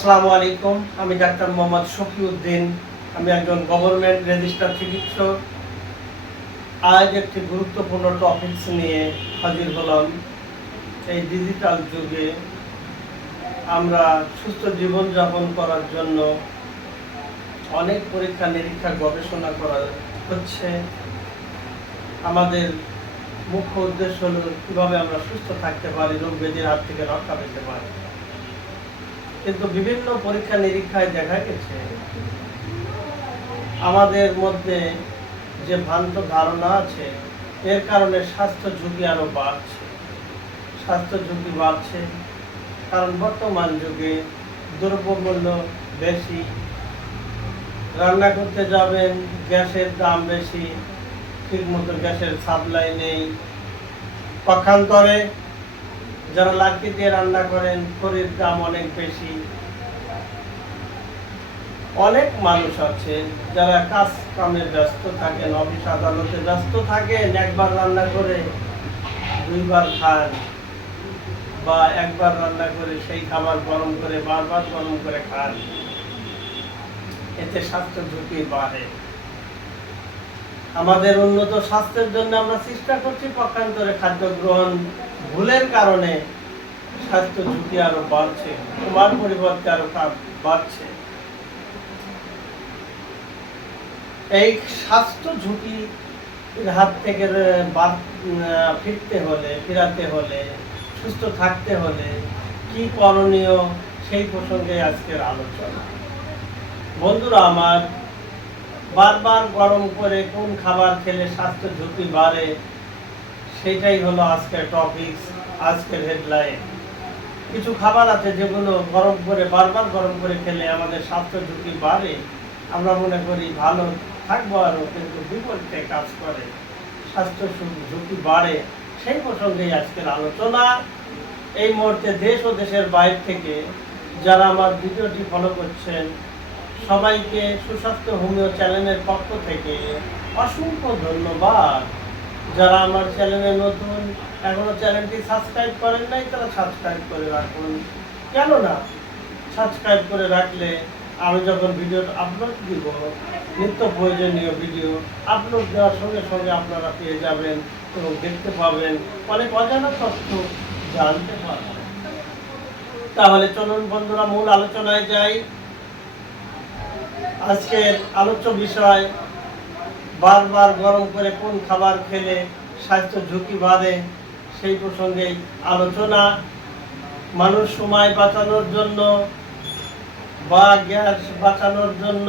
আসসালামু আলাইকুম। আমি ডাক্তার মোহাম্মদ শফিউদ্দিন। আমি একজন গভর্নমেন্ট রেজিস্টার্ড চিকিৎসক। আজ একটি গুরুত্বপূর্ণ টপিকস নিয়ে হাজির হলাম। এই ডিজিটাল যুগে আমরা সুস্থ জীবনযাপন করার জন্য অনেক পরীক্ষা নিরীক্ষা গবেষণা করা হচ্ছে। আমাদের মুখ্য উদ্দেশ্য হল কীভাবে আমরা সুস্থ থাকতে পারি, রোগ ব্যাধির হাত থেকে রক্ষা পেতে পারি। কিন্তু বিভিন্ন পরীক্ষা নিরীক্ষায় দেখা গেছে আমাদের মধ্যে যে ভ্রান্ত ধারণা আছে, এর কারণে স্বাস্থ্য ঝুঁকি আরও বাড়ছে। স্বাস্থ্য ঝুঁকি বাড়ছে কারণ বর্তমান যুগে দ্রব্যমূল্য বেশি, রান্না করতে যাবেন গ্যাসের দাম বেশি, ঠিকমতো গ্যাসের সাপ্লাই নেই। পক্ষান্তরে যারা লাকড়ি দিয়ে রান্না করেন খড়ির দাম অনেক বেশি। অনেক মানুষ আছে যারা কাজ কামে ব্যস্ত থাকেন, অফিস আদালতে ব্যস্ত থাকেন, একবার রান্না করে দুইবার খান, বা একবার রান্না করে সেই খাবার গরম করে বারবার গরম করে খান। এতে স্বাস্থ্য ঝুঁকি বাড়ে। আমাদের উন্নত স্বাস্থ্যের জন্য আমরা চেষ্টা করছি, পক্ষান্তরে খাদ্য গ্রহণ ভুলের কারণে স্বাস্থ্য ঝুঁকি আরো বাড়ছে, তোমার পরিবর্তে আরো বাড়ছে। এই স্বাস্থ্য ঝুঁকি হাত থেকে ফিরাতে হলে, সুস্থ থাকতে হলে কি করণীয়, সেই প্রসঙ্গে আজকের আলোচনা। বন্ধুরা আমার, বারবার গরম করে কোন খাবার খেলে স্বাস্থ্য ঝুঁকি বাড়ে, সেটাই হলো আজকের টপিকস, আজকের হেডলাইন। কিছু খাবার আছে যেগুলো বারবার গরম করে খেলে আমাদের স্বাস্থ্য ঝুঁকি বাড়ে। আমরা মনে করি ভালো থাকবো আরও, কিন্তু বিপরীতে কাজ করে, স্বাস্থ্য ঝুঁকি বাড়ে। সেই প্রসঙ্গেই আজকের আলোচনা। এই মুহূর্তে দেশ ও দেশের বাইরে থেকে যারা আমার ভিডিওটি ফলো করছেন, সবাইকে সুস্বাস্থ্য হোমিও চ্যানেলের পক্ষ থেকে অসংখ্য ধন্যবাদ। যারা আমার চ্যানেলে নতুন, এখনো চ্যানেলটি সাবস্ক্রাইব করেন নাই, তারা সাবস্ক্রাইব করে রাখুন। কেননা সাবস্ক্রাইব করে রাখলে আমি যখন ভিডিও আপলোড দিব, নিত্য প্রয়োজনীয় ভিডিও আপলোড দেওয়ার সঙ্গে সঙ্গে আপনারা পেয়ে যাবেন এবং দেখতে পাবেন, অনেক অজানা তথ্য জানতে পারবেন। তাহলে চলুন বন্ধুরা, মূল আলোচনায় যাই। আজকের আলোচ্য বিষয়, বারবার গরম করে কোন খাবার খেলে স্বাস্থ্য ঝুঁকি বাড়ে, সেই প্রসঙ্গে আলোচনা। মানুষ সময় বাঁচানোর জন্য বা গ্যাস বাঁচানোর জন্য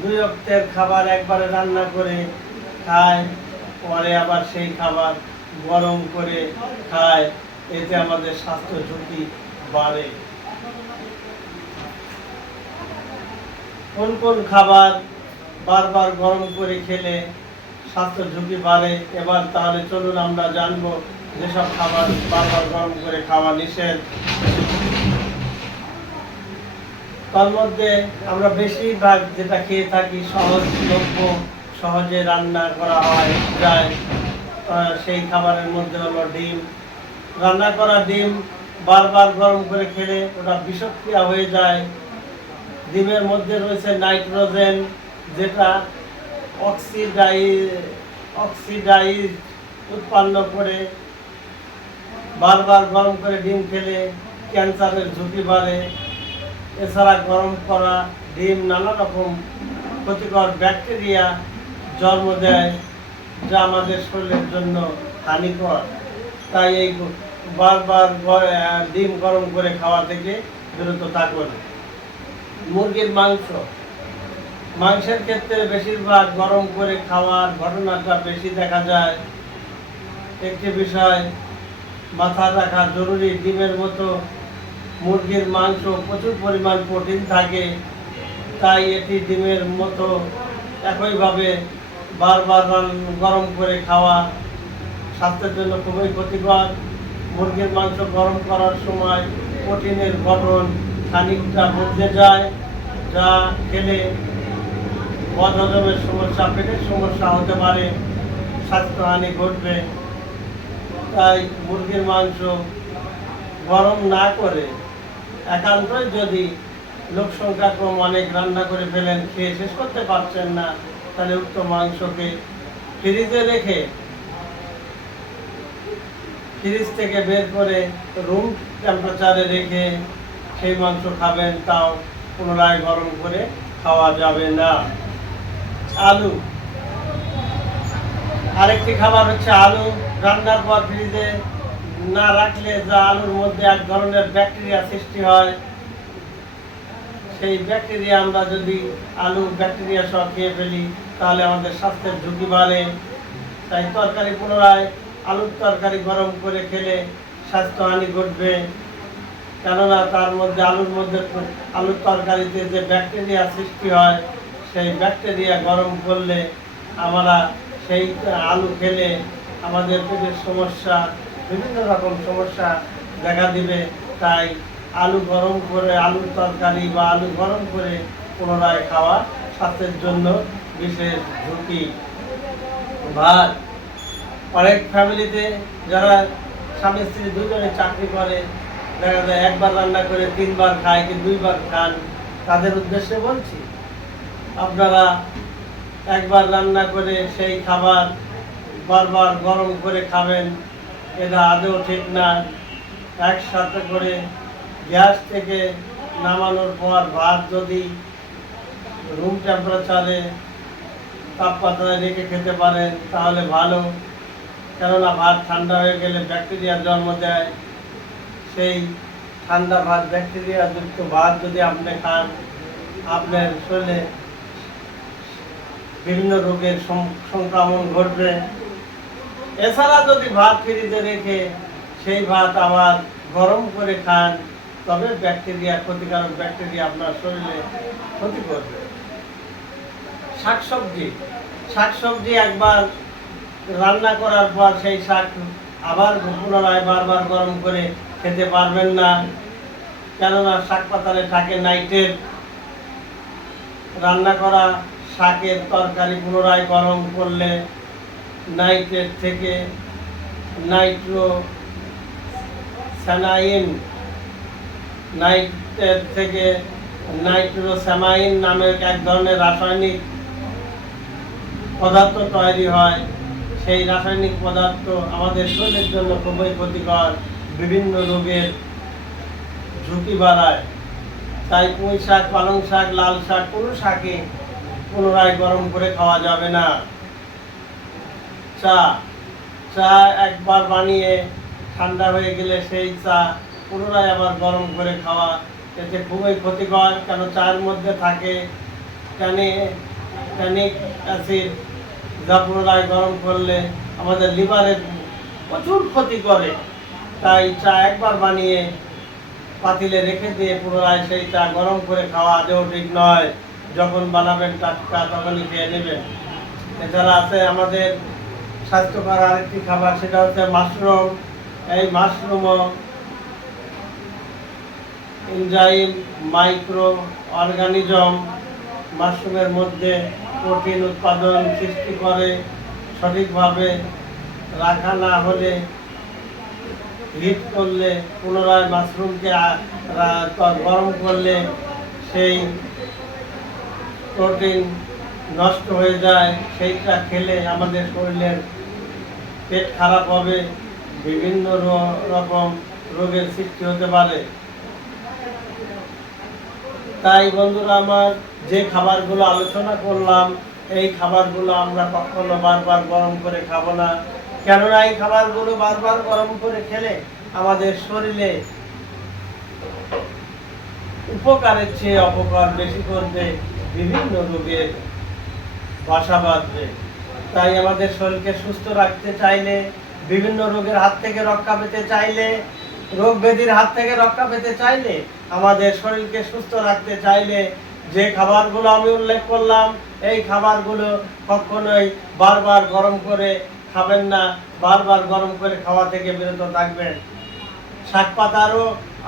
দুই অক্তের খাবার একবারে রান্না করে খায়, পরে আবার সেই খাবার গরম করে খায়। এতে আমাদের স্বাস্থ্য ঝুঁকি বাড়ে। কোন কোন খাবার বারবার গরম করে খেলে স্বাস্থ্য ঝুঁকি বাড়ে? এবার তাহলে চলুন আমরা জানবো যেসব খাবার বারবার গরম করে খাওয়া নিষেধ। তার মধ্যে আমরা বেশিরভাগ যেটা খেয়ে থাকি সহজলভ্য, সহজে রান্না করা যায়, সেই খাবারের মধ্যে হলো ডিম। রান্না করা ডিম বারবার গরম করে খেলে ওটা বিষক্রিয়া হয়ে যায়। ডিমের মধ্যে রয়েছে নাইট্রোজেন, যেটা অক্সিডাইজ উৎপন্ন করে। বারবার গরম করে ডিম খেলে ক্যান্সারের ঝুঁকি বাড়ে। এছাড়া গরম করা ডিম নানা রকম ক্ষতিকর ব্যাকটেরিয়া জন্ম দেয়, যা আমাদের শরীরের জন্য হানিকর। তাই এই বারবার ডিম গরম করে খাওয়া থেকে বিরত থাকুন। মুরগির মাংসের ক্ষেত্রে বেশিরভাগ গরম করে খাওয়ার ঘটনাটা বেশি দেখা যায়। একটি বিষয় মাথায় রাখা জরুরি, ডিমের মতো মুরগির মাংস প্রচুর পরিমাণ প্রোটিন থাকে, তাই এটি ডিমের মতো একইভাবে বারবার গরম করে খাওয়া স্বাস্থ্যের জন্য খুবই ক্ষতিকর। মুরগির মাংস গরম করার সময় প্রোটিনের গঠন খানিকটা বদলে যায়, যা খেলে বদহজমের সমস্যা, পেটের সমস্যা হতে পারে, স্বাস্থ্যহানি ঘটবে। তাই মুরগির মাংস গরম না করে একান্তই যদি লোক সংখ্যা কম, অনেক রান্না করে ফেলেন, খেয়ে শেষ করতে পারছেন না, তাহলে উক্ত মাংসকে ফ্রিজে রেখে ফ্রিজ থেকে বের করে রুম টেম্পারেচারে রেখে সেই মাংস খাবেন, তাও পুনরায় গরম করে খাওয়া যাবে না। আলু, আরেকটি খাবার হচ্ছে আলু। রান্নার পর ফ্রিজে না রাখলে যা আলুর মধ্যে এক ধরনের ব্যাকটেরিয়া সৃষ্টি হয়, সেই ব্যাকটেরিয়া আমরা যদি আলু ব্যাকটেরিয়া সহ খেয়ে ফেলি, তাহলে আমাদের স্বাস্থ্যের ঝুঁকি বাড়ে। তাই তরকারি পুনরায় আলুর তরকারি গরম করে খেলে স্বাস্থ্যহানি ঘটবে, কেননা তার মধ্যে আলুর তরকারিতে যে ব্যাকটেরিয়া সৃষ্টি হয়, সেই ব্যাকটেরিয়া গরম করলে আমরা সেই আলু খেলে আমাদের পেটের সমস্যা, বিভিন্ন রকম সমস্যা দেখা দিবে। তাই আলুর তরকারি বা আলু গরম করে পুনরায় খাওয়া স্বাস্থ্যের জন্য বিশেষ ঝুঁকি। ভাত, অনেক ফ্যামিলিতে যারা স্বামী স্ত্রী দুজনে চাকরি করে, দেখা যায় একবার রান্না করে 3 বার খায় কি 2 বার খান, তাদের উদ্দেশ্যে বলছি, আপনারা একবার রান্না করে সেই খাবার বারবার গরম করে খাবেন, এটা আদৌ ঠিক না। একসাথে করে গ্যাস থেকে নামানোর পর ভাত যদি রুম টেম্পারেচারে তাপমাত্রায় রেখে খেতে পারেন তাহলে ভালো, কেননা ভাত ঠান্ডা হয়ে গেলে ব্যাকটেরিয়ার জন্ম দেয়। সেই ঠান্ডা ভাত, ব্যাকটেরিয়া যুক্ত ভাত যদি আপনি খান, আপনার শরীরে বিভিন্ন রোগের সংক্রমণ ঘটবে। এছাড়া যদি ভাত ফ্রিজে রেখে সেই ভাত আবার গরম করে খান, তবে ক্ষতিকারক ব্যাকটেরিয়া আপনার শরীরে ক্ষতি করবে। শাকসবজি একবার রান্না করার পর সেই শাক আবার পুনরায় বারবার গরম করে খেতে পারবেন না, কেননা শাক পাতালে থাকে নাইট্রেট। রান্না করা শাকের তরকারি পুনরায় গরম করলে নাইট্রেট থেকে নাইট্রোস্যামাইন নামের এক ধরনের রাসায়নিক পদার্থ তৈরি হয়। সেই রাসায়নিক পদার্থ আমাদের শরীরের জন্য খুবই ক্ষতিকর, বিভিন্ন রোগের ঝুঁকি বাড়ায়। তাই পুঁই শাক, পালং শাক, লাল শাক, কোনো শাকে পুনরায় গরম করে খাওয়া যাবে না। চা একবার বানিয়ে ঠান্ডা হয়ে গেলে সেই চা পুনরায় আবার গরম করে খাওয়া, এতে খুবই ক্ষতিকর, কেন চায়ের মধ্যে থাকে ট্যানিক অ্যাসিড, যা পুনরায় গরম করলে আমাদের লিভারের প্রচুর ক্ষতি করে। তাই চা একবার বানিয়ে পাতিলে রেখে দিয়ে পুনরায় সেই চা গরম করে খাওয়া আদৌ ঠিক নয়। যখন বানাবেন টাটকা তখনই খেয়ে নেবেন। এছাড়া আছে আমাদের স্বাস্থ্যকর আরেকটি খাবার, সেটা হচ্ছে মাশরুম। এই মাশরুমও এনজাইম, মাইক্রো অর্গানিজম মাশরুমের মধ্যে প্রোটিন উৎপাদন সৃষ্টি করে। সঠিকভাবে রাখা না হলে, হিট করলে, পুনরায় মাশরুমকে গরম করলে সেই প্রোটিন নষ্ট হয়ে যায়। সেইটা খেলে আমাদের শরীরের পেট খারাপ হবে, বিভিন্ন রকম রোগের সৃষ্টি হতে পারে। তাই বন্ধুরা আমার, যে খাবারগুলো আলোচনা করলাম, এই খাবারগুলো আমরা কখনো বারবার গরম করে খাবো না, কেননা এই খাবারগুলো বারবার গরম করে খেলে আমাদের শরীরে উপকারের চেয়ে অপকার বেশি করবে, বিভিন্ন রোগের বাসা বাঁধবে। তাই আমাদের শরীরকে সুস্থ রাখতে চাইলে, বিভিন্ন রোগের হাত থেকে রক্ষা পেতে চাইলে, রোগ ব্যাধির হাত থেকে রক্ষা পেতে চাইলে, আমাদের শরীরকে সুস্থ রাখতে চাইলে যে খাবারগুলো আমি উল্লেখ করলাম, এই খাবারগুলো কখনোই বারবার গরম করে খাবেন না, বারবার গরম করে খাওয়া থেকে বিরত থাকবেন। শাক পাতারও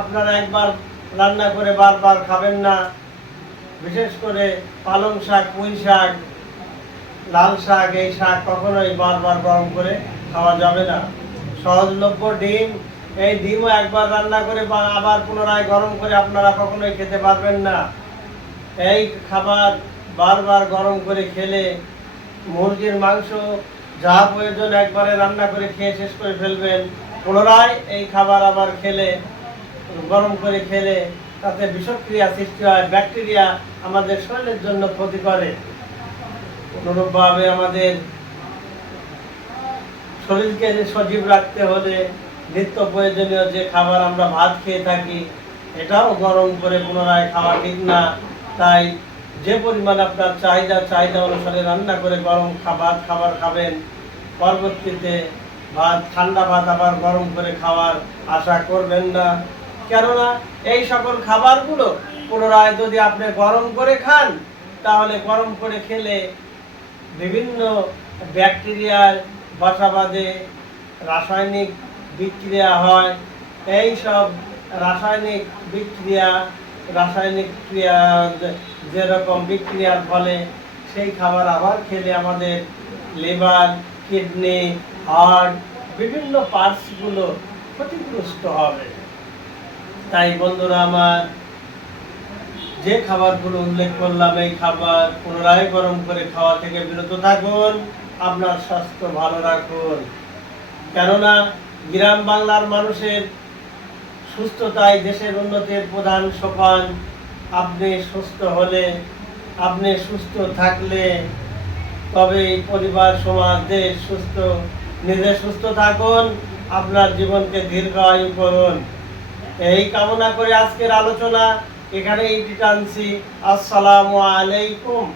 আপনারা একবার রান্না করে বারবার খাবেন না, বিশেষ করে পালং শাক, পুঁই শাক, লাল শাক, এই শাক কখনোই বারবার গরম করে খাওয়া যাবে না। সহজলভ্য ডিম এই ডিমও একবার রান্না করে বা আবার পুনরায় গরম করে আপনারা কখনোই খেতে পারবেন না। এই খাবার বারবার গরম করে খেলে মুরগির মাংস যা প্রয়োজন একবারে রান্না করে খেয়ে শেষ করে ফেলবেন, পুনরায় এই খাবার আবার খেলে, গরম করে খেলে তাতে বিষক্রিয়া সৃষ্টি হয়, ব্যাকটেরিয়া আমাদের শরীরের জন্য ক্ষতি করে। অনুরূপভাবে আমাদের শরীরকে সজীব রাখতে হলে নিত্য প্রয়োজনীয় যে খাবার আমরা ভাত খেয়ে থাকি এটাও গরম করে পুনরায় খাওয়া ঠিক না। তাই যে পরিমাণ আপনার চাহিদা অনুসারে রান্না করে গরম খাবার খাবেন, পরবর্তীতে ঠান্ডা ভাত আবার গরম করে খাওয়ার আশা করবেন না। কেননা এই সকল খাবারগুলো পুনরায় যদি আপনি গরম করে খান, তাহলে গরম করে খেলে বিভিন্ন ব্যাকটেরিয়ার বাসা বাঁধে, রাসায়নিক বিক্রিয়া হয়। এই সব রাসায়নিক ক্রিয়া যেরকম বিক্রিয়ার ফলে সেই খাবার আবার খেলে আমাদের লিভার, কিডনি, হার্ট, বিভিন্ন পার্টসগুলো ক্ষতিগ্রস্ত হবে। তাই বন্ধুরা আমার, যে খাবারগুলো উল্লেখ করলাম এই খাবার পুনরায় গরম করে খাওয়া থেকে বিরত থাকুন, আপনার স্বাস্থ্য ভালো রাখুন। কেননা গ্রাম বাংলার মানুষের সুস্থতাই দেশের উন্নতির প্রধান সোপান। আপনি সুস্থ হলে, আপনি সুস্থ থাকলে তবে পরিবার, সমাজ, দেশ সুস্থ। নিজে সুস্থ থাকুন, আপনার জীবনকে দীর্ঘায়ু করুন। এই কামনা করে আজকের আলোচনা এখানেই টানছি। আসসালামু আলাইকুম।